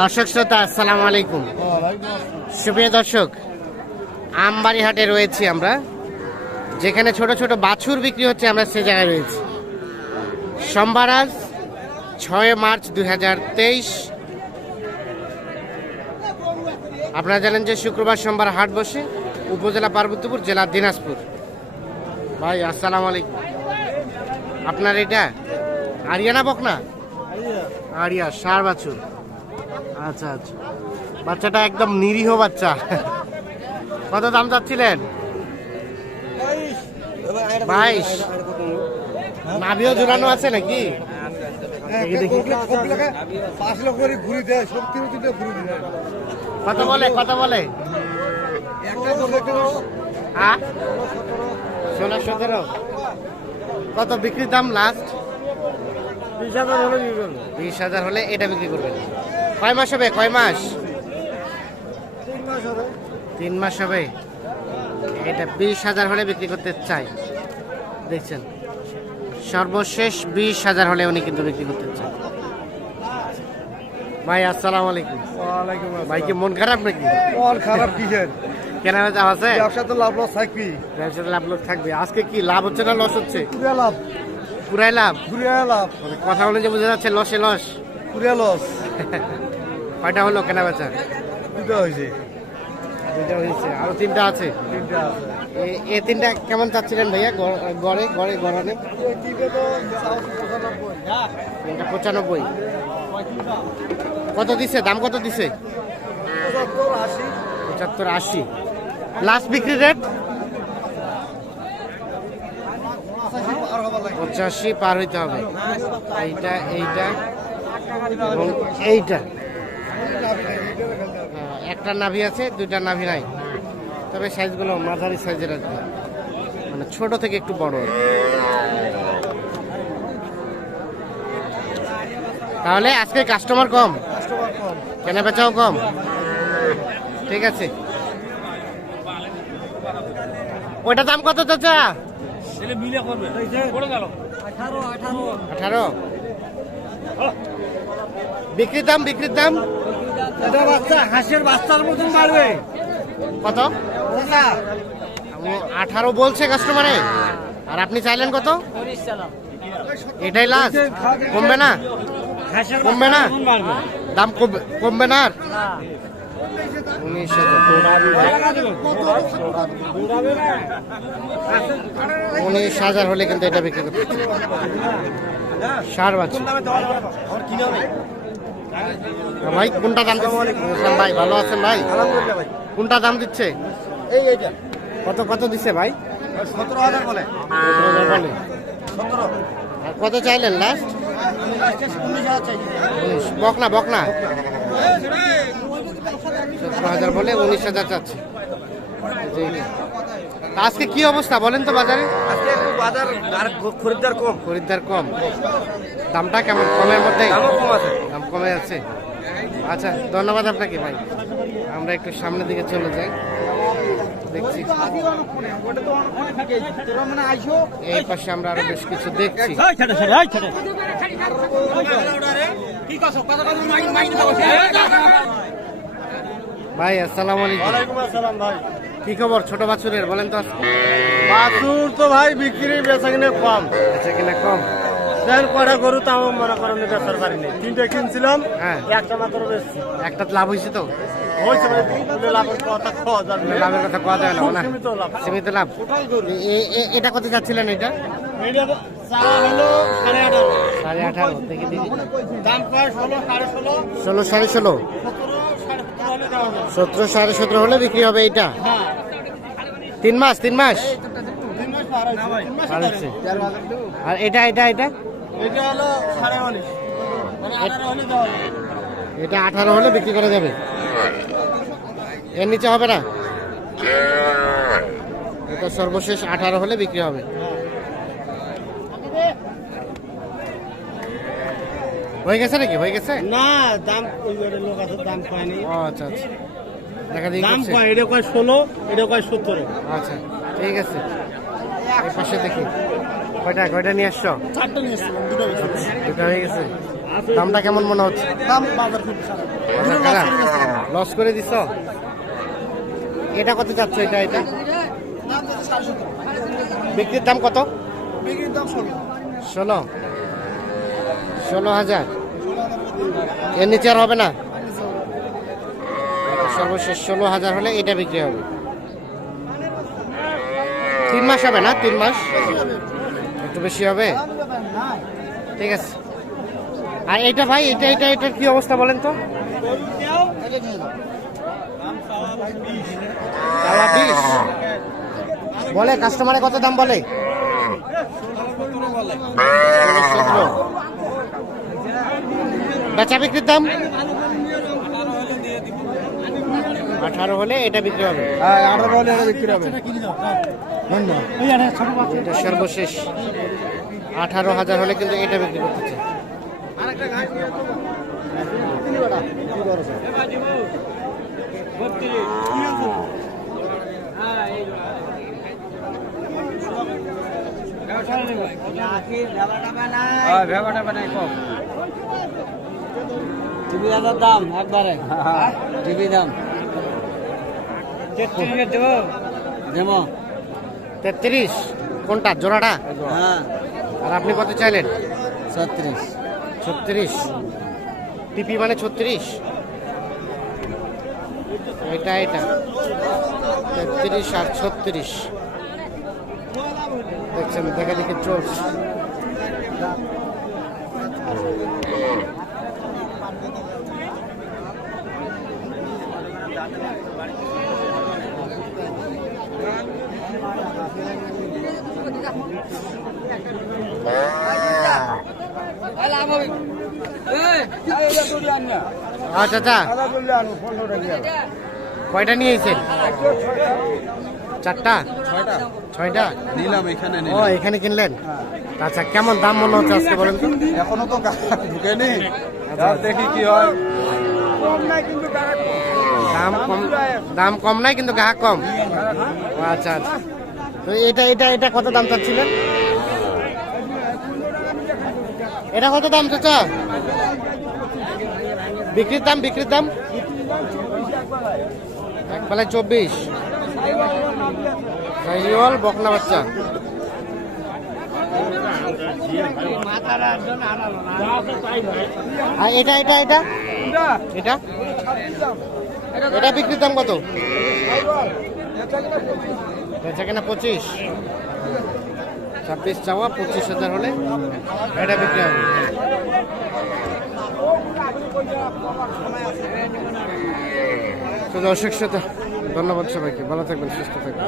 দর্শক শ্রোতা, আসসালামু আলাইকুম। সুপ্রিয় দর্শক আমবাড়ি হাটে রয়েছি আমরা, যেখানে ছোট ছোট বাছুর বিক্রি হচ্ছে, আমরা সে জায়গায় রয়েছি। সোমবার আজ ছয় মার্চ দুই হাজার তেইশ। আপনারা জানেন যে শুক্রবার সোমবার হাট বসে উপজেলা পার্বতীপুর, জেলা দিনাজপুর। ভাই, আসসালামু আলাইকুম। আপনার এটা আরিয়ানা বকনা? আরিয়া, সার বাছুর। আচ্ছা আচ্ছা। বাচ্চাটা একদম নিরীহ বাচ্চা। কত দাম চাচ্ছিলেন? বাইশ। নাভিও ঝুলানো আছে নাকি? কত বলে কত বলে? ষোলো, সতেরো। কত বিক্রির দাম লাস্ট বিশ হাজার হলে এটা বিক্রি করবেন। কয় মাস হবে? কয় মাস? তিন মাস হবে। এটা বিশ হাজার হলে বিক্রি করতে চাই। দেখছেন? সর্বশেষ বিশ হাজার হলে উনি কিন্তু বিক্রি করতে চান ভাই আসসালামু আলাইকুম। ভাই কি মন খারাপ নাকি? মন খারাপ কিসের? কেনা বেচা আছে? ব্যবসা তো লাভ লস থাকবি ব্যবসাতে লাভ লোক থাকবে। আজকে কি লাভ হচ্ছে না লস হচ্ছে? লাভ। পুরাই লাভ লাভ কথা অনুযায়ী বোঝা যাচ্ছে লসে লস পুরিয়া লস কয়টা হলো কেনা বেচা দুটো হয়েছে। দুইটা হয়েছে। আরও তিনটা আছে? তিনটা আছে। এ- তিনটা কেমন চাচ্ছিলেন ভাইয়া? গড়ে গড়ে গড়ানে? তিনটে পঁচানব্বই। কত দিছে? দাম কত দিছে? পঁচাত্তর আশি। লাস্ট বিক্রি রেট পঁচাশি পার হবার লাগে পঁচাশি পার হইতে হবে। এইটা এইটা এবং এইটা। একটা নাভি আছে, দুইটা নাভি নাই। তবে সাইজগুলো মাঝারি সাইজের কি। মানে ছোট থেকে একটু বড়। তাহলে আজকে কাস্টমার কম? কেনা বেচাও কম? ঠিক আছে। ওইটা দাম কত চাচা? আঠারো আঠারো আঠারো বিক্রির দাম বিক্রির দাম? এটা বাচ্চা হাঁসের বাচ্চার মতন বাড়বে। কত? আঠারো বলছে কাস্টমারে আর আপনি চাইলেন কত? এটাই লাস্ট কমবে না? কমবে না? দাম কমবে না আর? উনিশ হাজার হলে কিন্তু এটা বিক্রি করতে সার ভাই, কোনটা দাম দিচ্ছে? ভাই, ভালো আছেন ভাই? কোনটা দাম দিচ্ছে? কত কত দিচ্ছে ভাই? কত চাইলেন লাস্ট উনিশ, বকনা বকনা। হাজার বলে উনিশ হাজার চাচ্ছে। আজকে কি অবস্থা বলেন তো বাজারে? আজকে বাজার আর খরিদ্দার কম। খরিদ্দার কম। দামটা কেমন? কমের মধ্যে? কম আছে। দাম কমে আছে আচ্ছা ধন্যবাদ আপনাকে ভাই। আমরা একটু সামনের দিকে চলে যাই। দেখছি। এই পাশে আমরা আরও বেশ কিছু দেখছি। ভাই আসসালামু আলাইকুম। ওয়ালাইকুম আসসালাম ভাই। কি খবর? ছোট বাছুরের বলেন তো বাছুর তো ভাই বিক্রি বেচা কিনে কম। আচ্ছা কিনা কম? দেন কয়টা গরু তাও মনে করেন এটা সরকারি নেই। তিনটে কিনছিলাম হ্যাঁ। একটা মাত্র বেচছি। একটা লাভ হয়েছে তো? হয়েছে ভাই বলে লাভের কথা খাওয়া যাবে। না। লাভের কথা কোয়া যায় না সীমিত লাভ। সীমিত লাভ? এ- এ- এ- এটা কত যাচ্ছিলেন এটা? এটা সাড়ে আঠারো। আঠারো ষোলো সাড়ে ষোলো। ষোলো সাড়ে ষোলো। সতেরো, সাড়ে সতেরো হলে বিক্রি হবে হ্যাঁ তিন মাস তিন মাস। আর এটা এটা এটা এটা? এটা আঠারো হলে বিক্রি করা যাবে। এর নিচে হবে না? এটা সর্বশেষ আঠারো হলে বিক্রি হবে। হয়ে গেছে নাকি? হয়ে গেছে? না দাম লোক আছে দাম কয়নি ও আচ্ছা আচ্ছা। দেখা দেখি দাম। কয় এটা কয় ষোলো এটা কয় সত্তর। আচ্ছা ঠিক আছে। এই পাশে দেখি। কয়টা কয়টা নিয়ে আসছো? চারটে নিয়ে এসেছিলাম দুটো হয়ে গেছে। দামটা কেমন মনে হচ্ছে? দাম বাজার খুব খারাপ? লস করে দিছ? এটা কত যাচ্ছে এটা এটা? সতেরো বিক্রির দাম কত? বিক্রির দাম ষোলো। ষোলো। ষোলো হাজার। এর নিচে আর হবে না? সর্বশেষ ষোলো হাজার হলে এটা বিক্রি হবে। তিন মাস হবে না? তিন মাস? একটু বেশি হবে? ঠিক আছে। আর এটা ভাই এটা এটা এটার কি অবস্থা বলেন তো? বলে কাস্টমারে কত দাম বলে। বেচা বিক্রির দাম? আঠারো হলে এটা বিক্রি হবে। হ্যাঁ আঠারো হলে এটা বিক্রি হবে। এটা সর্বশেষ। আঠারো হাজার হলে কিন্তু এটা বিক্রি করতেছে হ্যাঁ ভেবাটা বানাই কম। টিভি দাদার দাম একবারে। টিভি দাম। দেবো। তেত্রিশ? কোনটা? জোড়াটা? হ্যাঁ। আর আপনি কত চাইলেন? ছত্রিশ। ছত্রিশ। টিপি মানে ছত্রিশ? এটা এটা। তেত্রিশ আর ছত্রিশ। দেখছেন দেখে দেখে চলছে। আচ্ছা আচ্ছা। কয়টা নিয়েছেন চারটা? ছয়টা? নিলাম এখানে ও এখানে কিনলেন? আচ্ছা কেমন দাম মনে হচ্ছে আজকে বলেন তো? এখনও তো ঢুকেনি। দেখি কি হয়। দাম কম দাম কম নাই, কিন্তু গ্রাহক কম। আচ্ছা আচ্ছা। তো এটা এটা এটা কত দাম চাচ্ছিলেন? এটা কত দাম চাচা? বিক্রির দাম বিক্রির দাম? এক বেলায় চব্বিশ। সাইরিওয়াল বকনা বাচ্চা। আর এটা এটা এটা? এটা? এটা বিক্রির দাম কত? বেচা কেনা পঁচিশ। ছাব্বিশ চাওয়া, পঁচিশ হাজার হলে এটা বিক্রি হবে। তো দর্শক শ্রোতা, ধন্যবাদ সবাইকে। ভালো থাকবেন, সুস্থ থাকবেন।